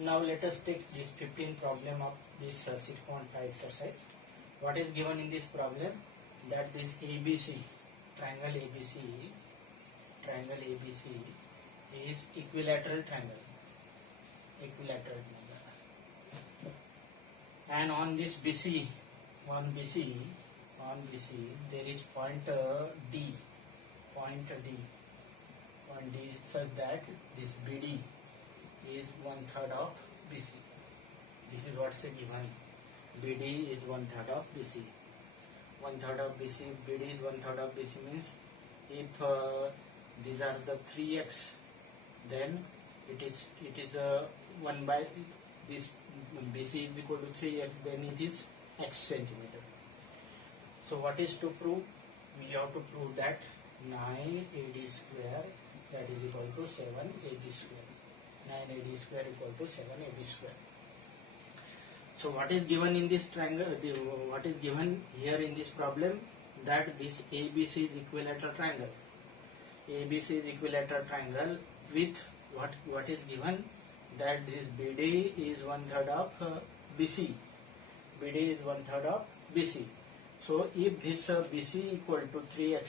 Now let us take this 15th problem of this 6.5 exercise. What is given in this problem? That this ABC, triangle ABC is equilateral triangle. And on this BC, there is point D, such that this BD is 1/3 of BC. This is what's given. BD is 1/3 of BC. 1/3 of BC. BD is 1/3 of BC means if these are the 3x, then it is 1 by this BC is equal to 3x. Then it is x centimeter. So what is to prove? We have to prove that 9AD square that is equal to 7AD square. 9AD square equal to 7AD square. So what is given in this triangle? What is given here in this problem? That this ABC is equilateral triangle. ABC is equilateral triangle with what is given? That this BD is 1/3 of BC. BD is 1/3 of BC. So if this BC equal to 3x,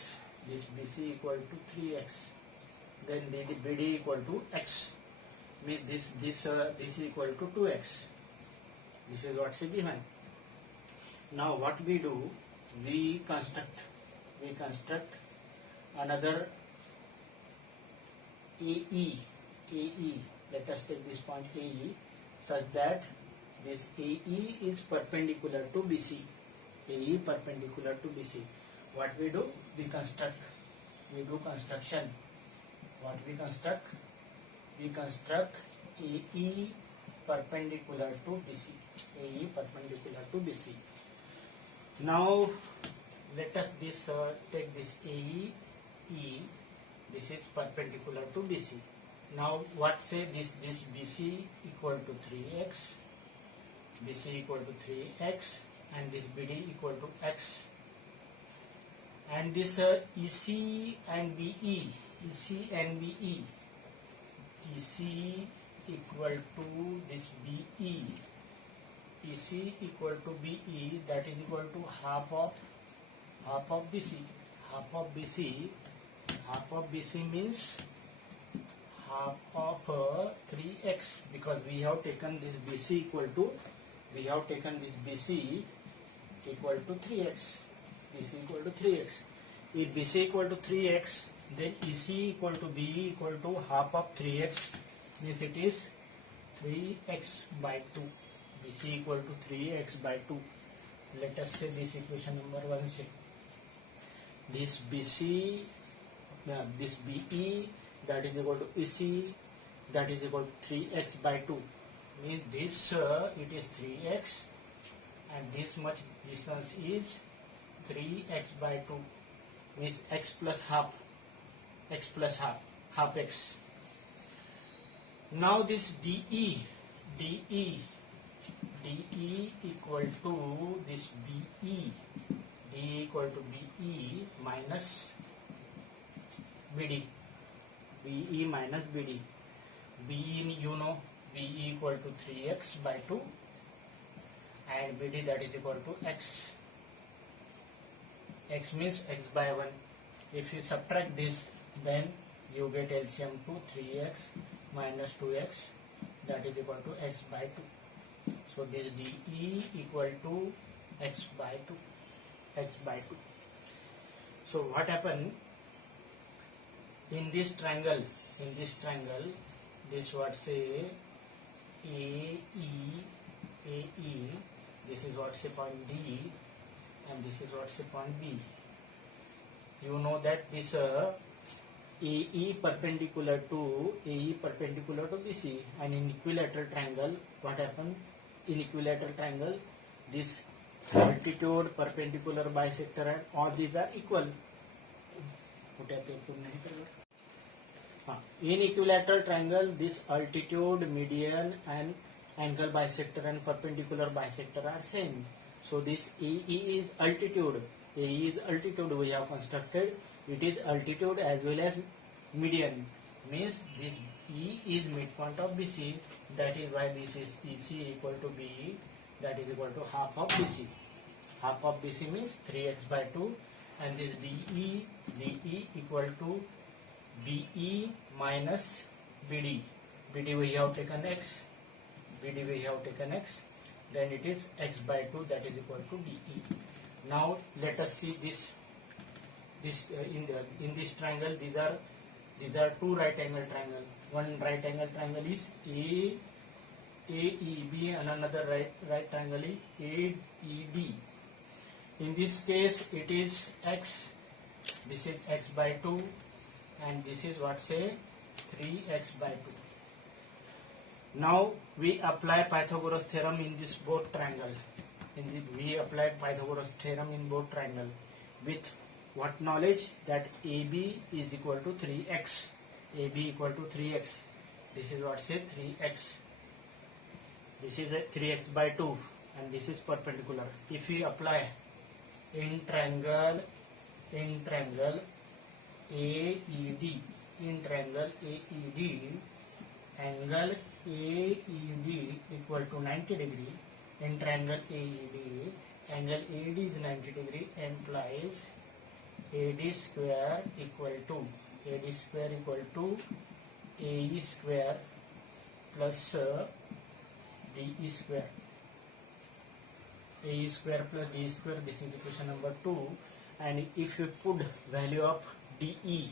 this BC equal to 3x, then the BD equal to x. Means this is equal to 2x. This is what's given. Now what we do? We construct another AE. Let us take this point AE such that this AE is perpendicular to BC. AE perpendicular to BC. What we do? We do construction. What we construct? We construct AE perpendicular to BC. AE perpendicular to BC. Now let us take this AE. This is perpendicular to BC. Now what say this BC equal to 3x. BC equal to 3x and this BD equal to x. And this EC and BE. EC equal to this BE. EC equal to BE, that is equal to half of BC. Half of BC means half of 3x, because we have taken this BC equal to 3x. BC equal to 3x. If BC equal to 3x, then EC equal to BE equal to half of 3x, means it is 3x by 2. BC equal to 3x by 2. Let us say this equation number 1. Say this BC, this BE, that is equal to EC, that is equal to 3x by 2. Means this it is 3x and this much distance is 3x by 2. Means x plus half, half x. Now this DE equal to this BE. DE equal to BE minus BD. BE minus BD. BE you know, BE equal to 3x by 2 and BD that is equal to x. X means x by 1. If you subtract this, then you get LCM to 3x minus 2x, that is equal to x by 2. So this DE equal to x by 2. So what happened in this triangle? This what say AE. This is what say point D and this is what say point B. You know that this AE perpendicular to BC, and in equilateral triangle, what happened? In equilateral triangle, this altitude, perpendicular, bisector, and all these are equal. In equilateral triangle, this altitude, median, and angle bisector and perpendicular bisector are same. So this AE is altitude. AE is altitude we have constructed. It is altitude as well as median. Means this E is midpoint of BC. That is why this is EC equal to BE. That is equal to half of BC. Half of BC means 3x by 2, and this DE equal to BE minus BD. BD we have taken x. BD we have taken x. Then it is x by 2, that is equal to DE. Now let us see this. In this triangle, these are two right angle triangle. One right angle triangle is AEB, and another right triangle is AED. In this case, it is x. This is x by 2, and this is what, say, 3x by 2. Now we apply Pythagoras theorem in this both triangle. We apply Pythagoras theorem in both triangle with what knowledge? That AB is equal to 3x. AB equal to 3x. This is what, say, 3x. This is a 3x by 2, and this is perpendicular. If we apply in triangle AED, angle AED equal to 90 degree. In triangle AED, angle AD is 90 degree, implies AD square equal to AE square plus DE square. AE square plus DE square, this is equation number 2. And if you put value of DE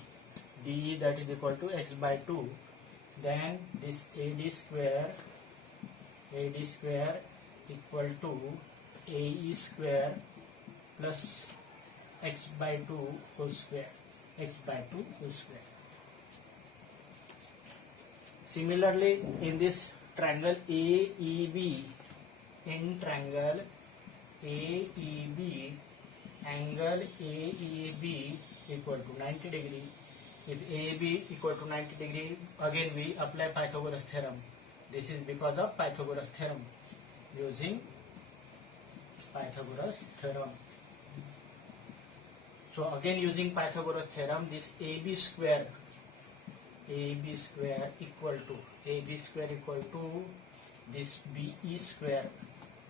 that is equal to x by 2, then this AD square equal to AE square plus x by 2 whole square. Similarly, in this triangle AEB, angle AEB equal to 90 degree. If AEB equal to 90 degree, again we apply Pythagoras theorem. This is because of Pythagoras theorem, using Pythagoras theorem. So again, using Pythagoras theorem, this AB square equal to this BE square.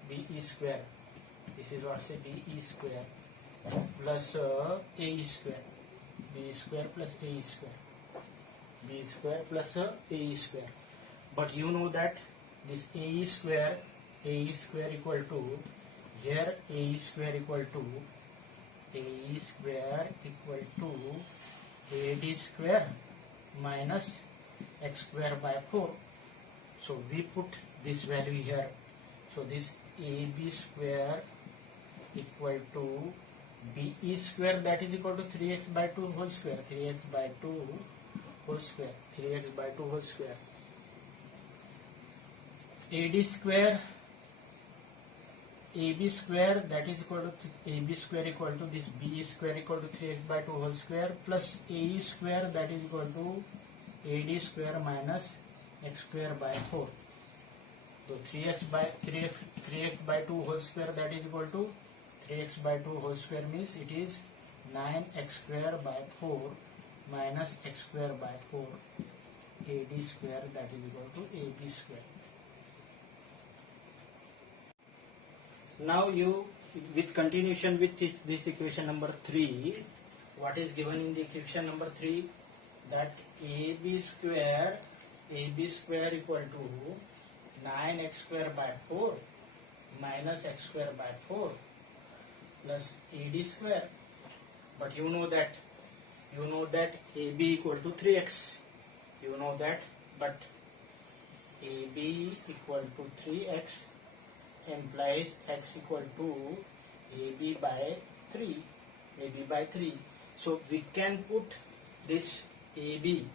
This is what, say, BE square plus AE square. B square plus AE square. But you know that this AE square equal to, here AE square equal to AD square minus x square by 4. So we put this value here. So this AB square equal to BE square, that is equal to 3x by 2 whole square. 3x by 2 whole square. AD square, AB square, that is equal to AB square equal to this BE square equal to 3x by 2 whole square plus AE square, that is equal to AD square minus x square by 4. So 3x by 2 whole square, that is equal to 3x by 2 whole square means it is 9x square by 4 minus x square by 4 AD square, that is equal to AB square. Now you, with continuation with this equation number 3, what is given in the equation number 3? That AB square equal to 9x square by 4 minus x square by 4 plus AD square. But you know that AB equal to 3x. You know that, but AB equal to 3x implies x equal to AB by 3. So we can put this AB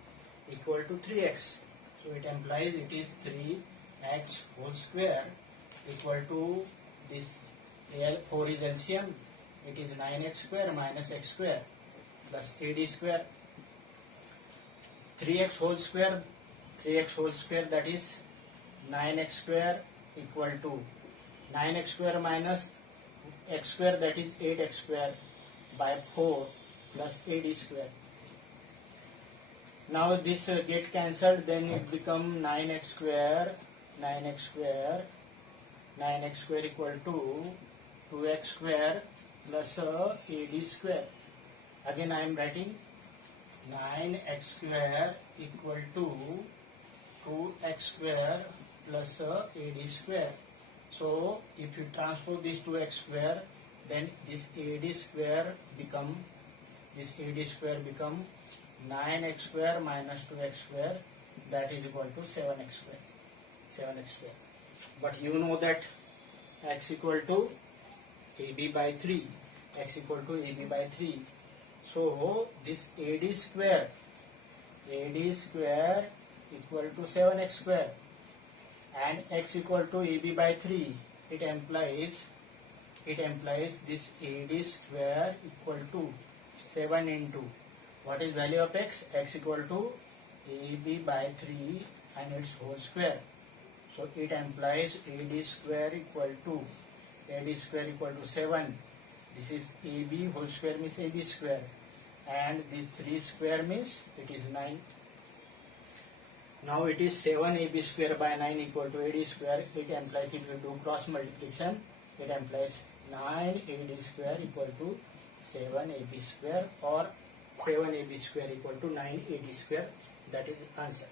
equal to 3x. So it implies it is 3x whole square equal to this 4 is LCM. It is 9x square minus x square plus AD square. 3x whole square, that is 9x square equal to 9x square minus x square, that is 8x square by 4 plus AD square. Now this get cancelled, then it become 9x square, 9x square, 9x square equal to 2x square plus AD square. Again I am writing 9x square equal to 2x square plus AD square. So if you transpose this 2x square, then this AD square become 9x square minus 2x square, that is equal to 7x square. But you know that x equal to AB by 3. X equal to AB by 3. So this AD square equal to 7x square and x equal to AB by 3. It implies this AD square equal to 7 into what is value of x? X equal to AB by 3 and its whole square. So it implies AD square equal to 7. This is AB whole square means AB square, and this 3 square means it is 9. Now it is 7 AB square by 9 equal to AD square. It implies, if you do cross multiplication, it implies 9 AD square equal to 7 AB square, or 7 AB square equal to 9 AD square. That is the answer.